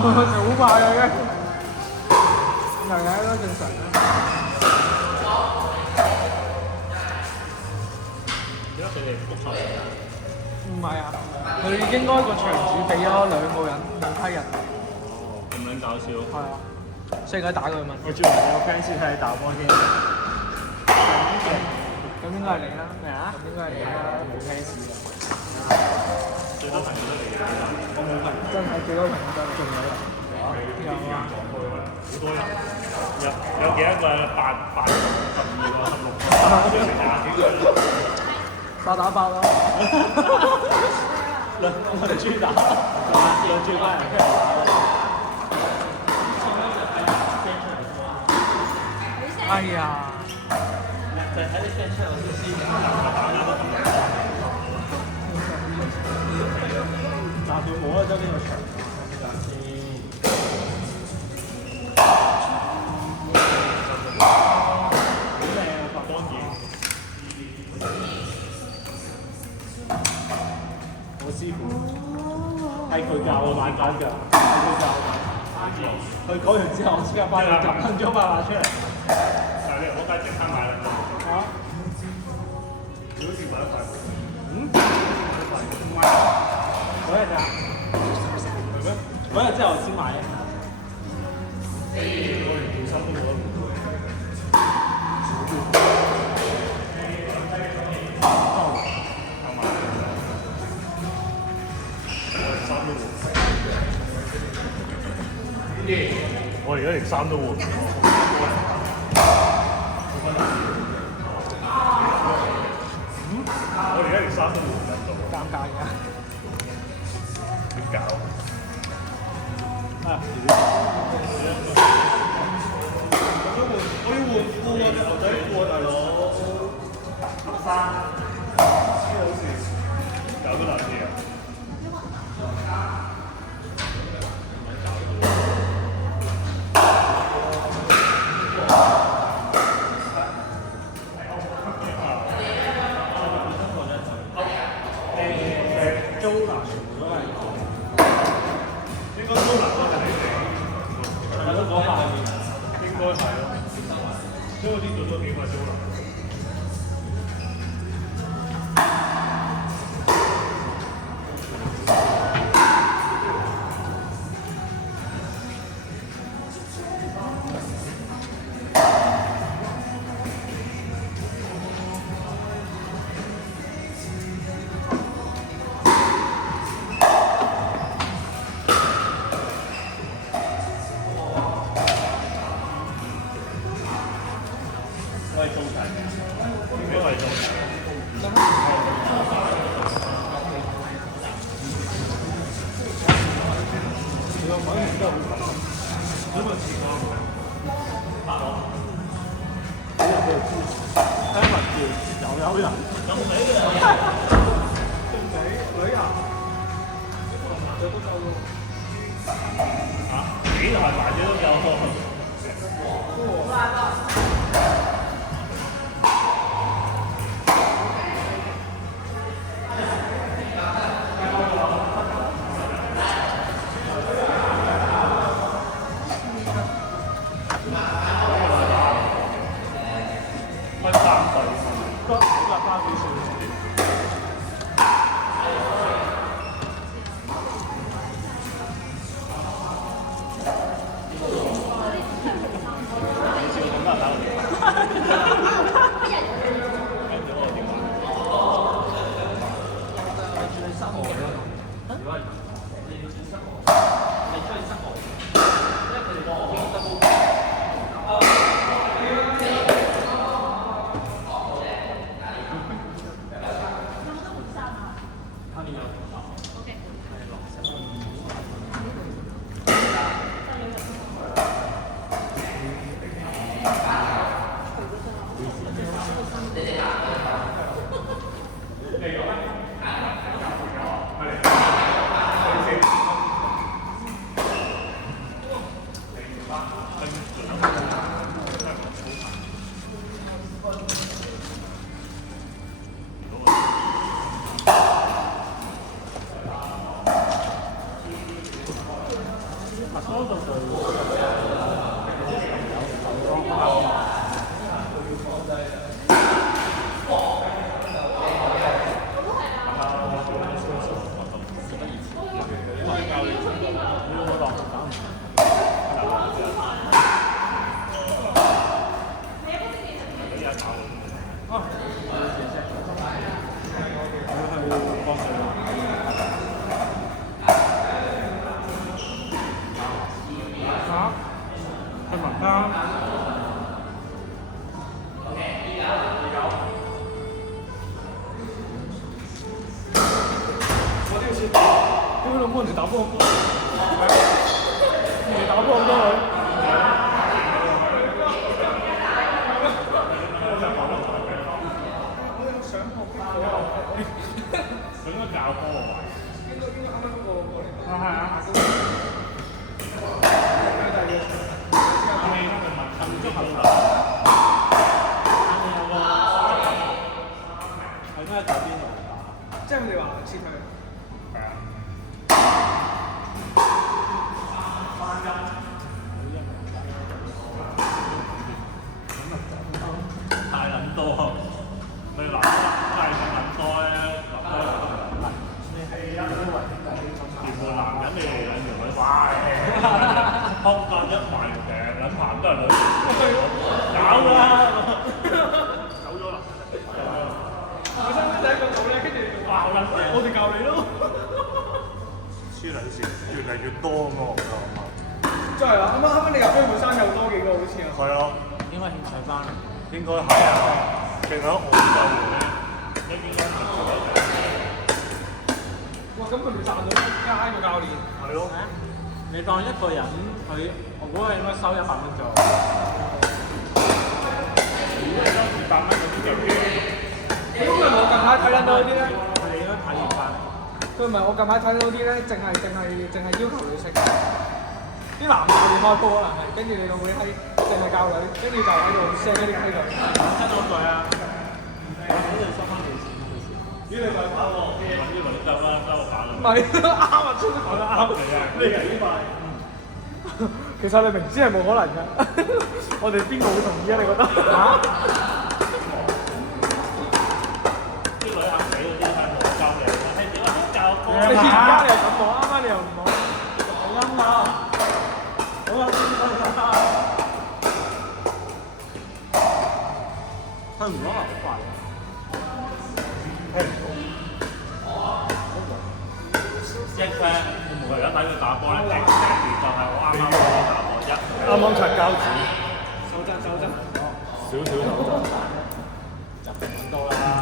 好快嘅，係啊，都正常啦。點解佢哋復賽啊？唔係啊，佢應該個場主俾咗2個人兩批人。哦，咁撚搞笑。係啊，所以而家打佢問。我知道有 fans 睇打波先。咁應該係你啦。咩啊？咁應該係你啦，冇 fans 嘅。最多朋友都嚟嘅，我冇朋友，真係最多朋友真係仲有人。有啊。好多人。有幾多個？8、12個、16個，8打8咯。我哋專打，兩轉翻人出嚟打。哎呀！就睇你 send 出嚟先。但係冇啊，周邊個場。師傅係佢教我買假腳，係佢教我買。佢講完之後，我即刻翻去10分鐘買出嚟。但係你我梗係即刻買啦。嚇？你好似買得快。唔係嗰日咋？係咩？嗰日之後先買。我連條衫都冇得。我而家連衫都換。我而家連衫都換緊到。尷尬嘅。點搞？啊！我要換褲啊！牛仔褲啊，大佬。黑衫。超好笑。搞都難啲啊！租拿全部都係，應該都難得係你哋。係咪都講下面？應該係咯。因為呢度都幾快租啦。我係租曬嘅，應該係租曬。你個反應真係好緊。咁啊，時間睇人哋知，聽文字又有人。咁你嘅女啊！嚇幾大牌子都有。分3隊，個花幾少？多數屌老母，人哋打波，人哋打波咁多女。佢應該教波啊！啊係啊。足球係咩打邊爐打？即係佢哋話切佢。係啊。太撚多，咪南太撚多咧，全部男人嚟兩條女，哇！空間一埋成撚棚都係女，搞啦，走咗啦，我身邊第一個做咧，跟住哇！好撚正，我哋教你咯。黐撚線，越嚟越多咁咯，真係啊！啱啱你入咗會生又多幾個好似啊。係啊，應該興趣班嚟。應該係啊，其實我就會應該係哇！咁佢咪賺咗加個教練？係咯。你當一個人佢，我估佢應該收100蚊左右。如果你收200蚊嗰啲就咁咪我近排睇撚到嗰啲咧？佢哋應該體驗班。佢唔係我近排睇到啲咧，淨係要求你識。啲男教練開波可能係，跟住你個妹閪淨係教女，跟住就喺度 send 嗰啲喺度。講真嗰句啊，我哋收翻幾錢啊？咦你咪跑喎？呢個你得啦，得我打啦。唔係啱啊，出得講得啱。你係呢塊。其實你明知係冇可能㗎，我哋邊個會同意啊？你覺得？嚇？啲女客死嗰啲係冇教嘅，係點解唔教波？你而家你又咁講，啱啱你又唔講，啱啊！好啊，佢唔攞係好快嘅。聽唔到。一聲，我而家睇佢打波咧，就係我啱啱打波一。啱啱擦膠紙，手震。少少手震。就唔多啦。